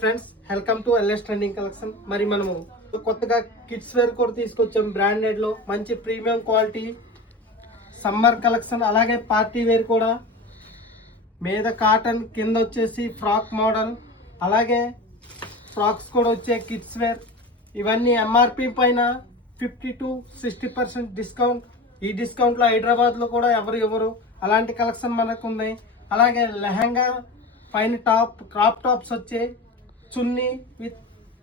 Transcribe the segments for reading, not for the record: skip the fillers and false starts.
Friends, welcome to LS trending collection. మరి మనము కొత్తగా కిడ్స్ వేర్ కూడా తీసుకొచ్చాం. బ్రాండెడ్ లో మంచి ప్రీమియం క్వాలిటీ సమ్మర్ కలెక్షన్, అలాగే పార్టీ వేర్ కూడా. మీద కాటన్, కింద వచ్చేసి ఫ్రాక్ మోడల్, అలాగే ఫ్రాక్స్ కూడా వచ్చే కిడ్స్ వేర్. ఇవన్నీ ఎంఆర్పి పైన 50 to 60% డిస్కౌంట్. ఈ డిస్కౌంట్లో హైదరాబాద్లో కూడా ఎవరు అలాంటి కలెక్షన్ మనకు ఉన్నాయి. అలాగే లెహంగా పైన టాప్, క్రాప్ టాప్స్ వచ్చే చున్నీ విత్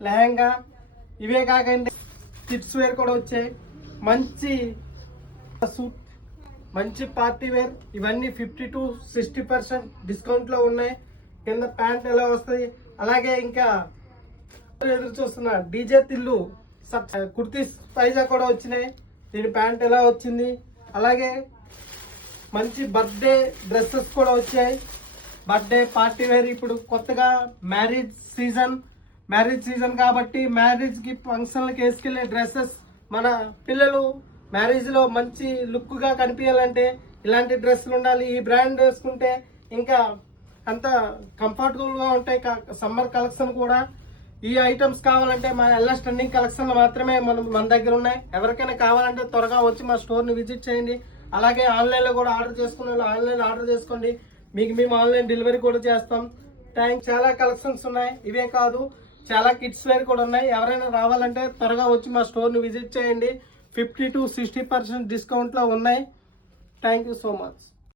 లెహంగా. ఇవే కాకండి కిడ్స్ వేర్ కూడా వచ్చాయి. మంచి సూట్, మంచి పార్టీ వేర్. ఇవన్నీ 50 to 60% డిస్కౌంట్లో ఉన్నాయి. కింద ప్యాంట్ ఎలా వస్తుంది, అలాగే ఇంకా ఎదురు చూస్తున్న డీజే తిల్లు కుర్తీస్ పైజా కూడా వచ్చినాయి. దీని ప్యాంట్ ఎలా వచ్చింది, అలాగే మంచి బర్త్డే డ్రెస్సెస్ కూడా వచ్చాయి. Birthday party wear. ఇప్పుడు కొత్తగా మ్యారేజ్ సీజన్ కాబట్టి మ్యారేజ్కి ఫంక్షన్లకి వేసుకెళ్ళే డ్రెస్సెస్, మన పిల్లలు మ్యారేజ్లో మంచి లుక్గా కనిపించాలంటే ఇలాంటి డ్రెస్సులు ఉండాలి. ఈ బ్రాండ్ వేసుకుంటే ఇంకా అంత కంఫర్టబుల్గా ఉంటాయి. సమ్మర్ కలెక్షన్ కూడా. ఈ ఐటమ్స్ కావాలంటే మా ఎల్ఎస్ ట్రెండింగ్ కలెక్షన్ మాత్రమే మన దగ్గర ఉన్నాయి. ఎవరికైనా కావాలంటే త్వరగా వచ్చి మా స్టోర్ని విజిట్ చేయండి. అలాగే ఆన్లైన్లో కూడా ఆర్డర్ చేసుకునే వాళ్ళు ఆన్లైన్ ఆర్డర్ చేసుకోండి. మీకు మేము ఆన్లైన్ డెలివరీ కూడా చేస్తాం. చాలా కలెక్షన్స్ ఉన్నాయి. ఇవే కాదు, చాలా కిడ్స్ వేర్ కూడా ఉన్నాయి. ఎవరైనా రావాలంటే త్వరగా వచ్చి మా స్టోర్ని విజిట్ చేయండి. 50 to 60% డిస్కౌంట్లో ఉన్నాయి. Thank you so much.